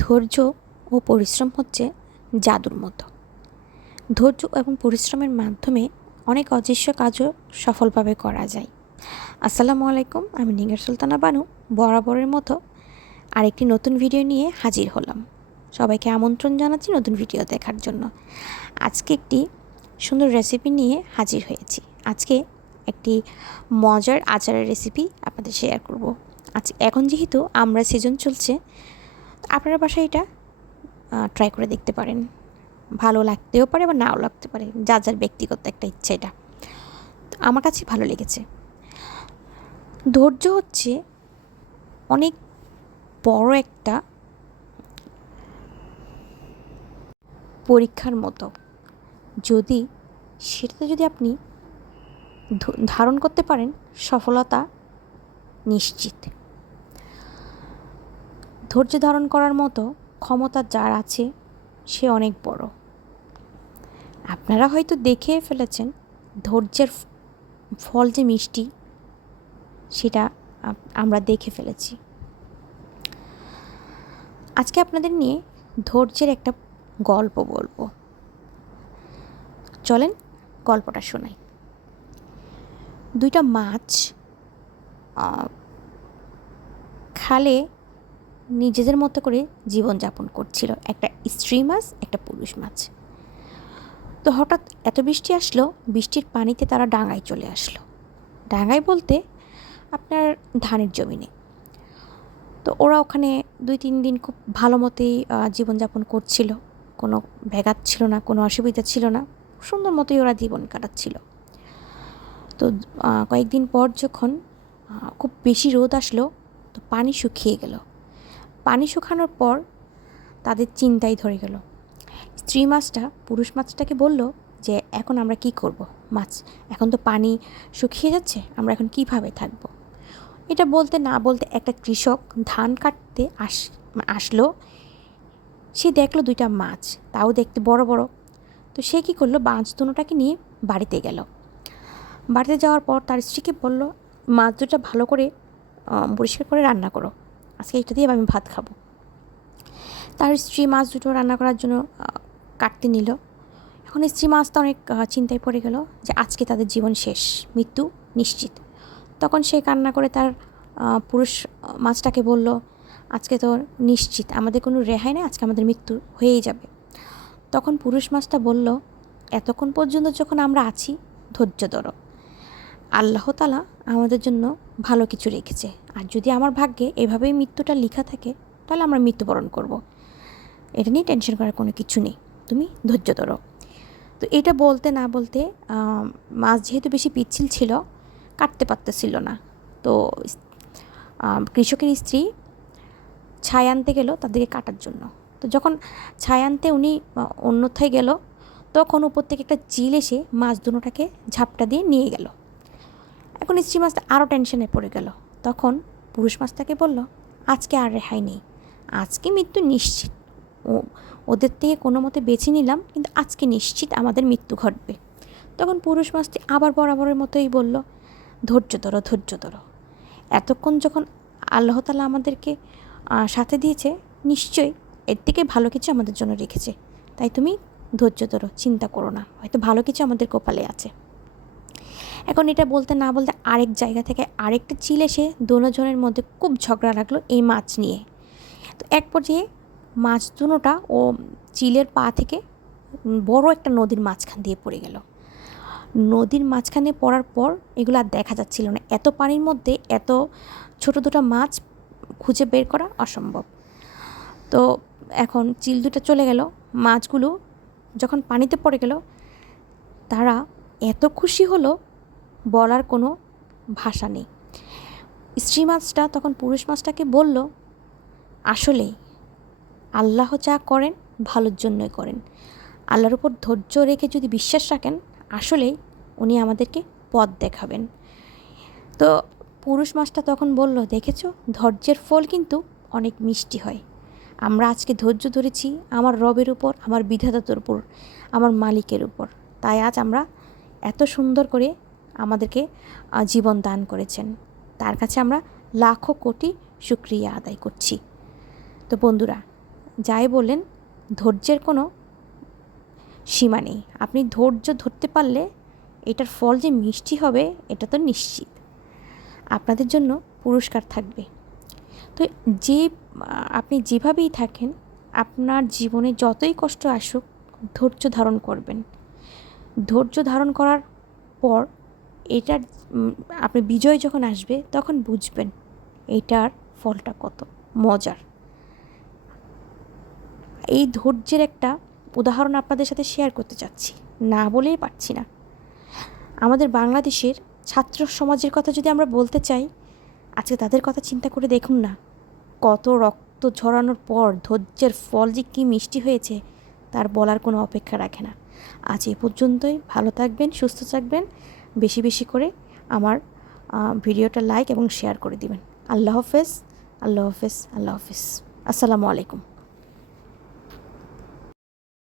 ধৈর্য ও পরিশ্রম হচ্ছে জাদুর মতো। ধৈর্য এবং পরিশ্রমের মাধ্যমে অনেক অদৃশ্য কাজও সফলভাবে করা যায়। আসসালামু আলাইকুম, আমি নিগার সুলতানা বানু বরাবরের মতো আরেকটি নতুন ভিডিও নিয়ে হাজির হলাম। সবাইকে আমন্ত্রণ জানাচ্ছি নতুন ভিডিও দেখার জন্য। আজকে একটি সুন্দর রেসিপি নিয়ে হাজির হয়েছি। আজকে একটি মজার আচারের রেসিপি আপনাদের শেয়ার করব। এখন যেহেতু আমরা সিজন চলছে, আপনারা বাসায় এটা ট্রাই করে দেখতে পারেন। ভালো লাগতেও পারে বা নাও লাগতে পারে, যার যার ব্যক্তিগত একটা ইচ্ছা। এটা আমার কাছে ভালো লেগেছে। ধৈর্য হচ্ছে অনেক বড় একটা পরীক্ষার মতো। সেটাতে যদি আপনি ধারণ করতে পারেন, সফলতা নিশ্চিত। ধৈর্য ধারণ করার মতো ক্ষমতা যার আছে সে অনেক বড়। আপনারা হয়তো দেখে ফেলেছেন ধৈর্যের ফল যে মিষ্টি, সেটা আমরা দেখে ফেলেছি। আজকে আপনাদের নিয়ে ধৈর্যের একটা গল্প বলবো। চলেন গল্পটা শোনাই। দুইটা মাছ খালে নিজেদের মতো করে জীবনযাপন করছিল, একটা স্ত্রী মাছ, একটা পুরুষ মাছ। তো হঠাৎ এত বৃষ্টি আসলো, বৃষ্টির পানিতে তারা ডাঙায় চলে আসলো। ডাঙায় বলতে আপনার ধানের জমিনে। তো ওরা ওখানে 2-3 দিন খুব ভালো মতোই জীবনযাপন করছিল, কোনো ব্যাঘাত ছিল না, কোনো অসুবিধা ছিল না, সুন্দর মতোই ওরা জীবন কাটাচ্ছিল। তো কয়েকদিন পর যখন খুব বেশি রোদ আসলো, তো পানি শুকিয়ে গেল। পানি শুকানোর পর তাদের চিন্তাই ধরে গেল। স্ত্রী মাছটা পুরুষ মাছটাকে বলল যে এখন আমরা কি করব, মাছ এখন তো পানি শুকিয়ে যাচ্ছে, আমরা এখন কিভাবে থাকব। এটা বলতে না বলতে একটা কৃষক ধান কাটতে আসলো। সে দেখলো দুইটা মাছ, তাও দেখতে বড় বড়। তো সে কী করলো, মাছ দুটোটাকে নিয়ে বাড়িতে গেল। বাড়িতে যাওয়ার পর তার স্ত্রীকে বলল, মাছ দুটো ভালো করে পরিষ্কার করে রান্না করো, আজকে এটা দিয়ে আমি ভাত খাবো। তার স্ত্রী মাছ দুটো রান্না করার জন্য কাটতে নিল। এখন স্ত্রী মাছটা অনেক চিন্তায় পড়ে গেল যে আজকে তাদের জীবন শেষ, মৃত্যু নিশ্চিত। তখন সে কান্না করে তার পুরুষ মাছটাকে বলল, আজকে তো নিশ্চিত আমাদের কোনো রেহাই নেই, আজকে আমাদের মৃত্যু হয়েই যাবে। তখন পুরুষ মাছটা বলল, এতক্ষণ পর্যন্ত যখন আমরা আছি, ধৈর্য ধরো, আল্লাহ তাআলা আমাদের জন্য ভালো কিছু রেখেছে। আর যদি আমার ভাগ্যে এভাবেই মৃত্যুটা লেখা থাকে, তাহলে আমরা মৃত্যুবরণ করব। এটা নিয়ে টেনশন করার কোনো কিছু নেই, তুমি ধৈর্য ধরো। তো এটা বলতে না বলতে মাছ যেহেতু বেশি পিচ্ছিল ছিল, কাটতে পারতেছিল না। তো কৃষকের স্ত্রী ছাই আনতে গেল তাদেরকে কাটার জন্য। তো যখন ছাই আনতে উনি অন্যথায় গেল, তখন উপর থেকে একটা চিল এসে মাছ দুটোটাকে ঝাপটা দিয়ে নিয়ে গেল। এখন স্ত্রী মাছটা আরও টেনশনে পড়ে গেল। তখন পুরুষ মাছটাকে বলল, আজকে আর রেহাই নেই, আজকে মৃত্যু নিশ্চিত। ওদের থেকে কোনো মতে বেছে নিলাম, কিন্তু আজকে নিশ্চিত আমাদের মৃত্যু ঘটবে। তখন পুরুষ মাছটি আবার বরাবরের মতোই বলল, ধৈর্য ধরো, ধৈর্য ধরো, এতক্ষণ যখন আল্লাহ তাআলা আমাদেরকে সাথে দিয়েছে, নিশ্চয়ই এর থেকে ভালো কিছু আমাদের জন্য রেখেছে, তাই তুমি ধৈর্য ধরো, চিন্তা করো না, হয়তো ভালো কিছু আমাদের কপালে আছে। এখন এটা বলতে না বলতে আরেক জায়গা থেকে আরেকটা চিল এসে দুজনের মধ্যে খুব ঝগড়া লাগলো এই মাছ নিয়ে। তো এক পর্যায়ে মাছ দুটোটা ও চিলের পা থেকে বড় একটা নদীর মাঝখান দিয়ে পড়ে গেল। নদীর মাঝখানে পড়ার পর এগুলো আর দেখা যাচ্ছিল না, এত পানির মধ্যে এত ছোট দুটো মাছ খুঁজে বের করা অসম্ভব। তো এখন চিল দুটো চলে গেল, মাছগুলো যখন পানিতে পড়ে গেল, তারা এত খুশি হলো, বলার কোনো ভাষা নেই। স্ত্রী মাছটা তখন পুরুষ মাছটাকে বলল, আসলেই আল্লাহ যা করেন ভালোর জন্যই করেন, আল্লাহর উপর ধৈর্য রেখে যদি বিশ্বাস রাখেন, আসলেই উনি আমাদেরকে পথ দেখাবেন। তো পুরুষ মাছটা তখন বলল, দেখেছো, ধৈর্যের ফল কিন্তু অনেক মিষ্টি হয়। আমরা আজকে ধৈর্য ধরেছি আমার রবের উপর, আমার বিধাতার উপর, আমার মালিকের উপর, তাই আজ আমরা এত সুন্দর করে আমাদেরকে জীবন দান করেছেন, তার কাছে আমরা লাখো কোটি শুকরিয়া আদায় করছি। তো বন্ধুরা, যাই বলেন, ধৈর্যের কোনো সীমা নেই। আপনি ধৈর্য ধরতে পারলে এটার ফল যে মিষ্টি হবে এটা তো নিশ্চিত। আপনাদের জন্য পুরস্কার থাকবে। তো যে আপনি যেভাবেই থাকেন, আপনার জীবনে যতই কষ্ট আসুক, ধৈর্য ধারণ করবেন। ধৈর্য ধারণ করার পর এটার আপনি বিজয় যখন আসবে তখন বুঝবেন এটার ফলটা কত মজার। এই ধৈর্যের একটা উদাহরণ আপনাদের সাথে শেয়ার করতে চাচ্ছি, না বলেই পারছি না। আমাদের বাংলাদেশের ছাত্র সমাজের কথা যদি আমরা বলতে চাই, আজকে তাদের কথা চিন্তা করে দেখুন না, কত রক্ত ঝরানোর পর ধৈর্যের ফল যে কী মিষ্টি হয়েছে তার বলার কোনো অপেক্ষা রাখে না। আজ এ পর্যন্তই। ভালো থাকবেন, সুস্থ থাকবেন। বেশি বেশি করে আমার ভিডিওটা লাইক এবং শেয়ার করে দিবেন। আল্লাহ হাফেজ, আল্লাহ হাফেজ, আল্লাহ হাফেজ। আসসালামু আলাইকুম।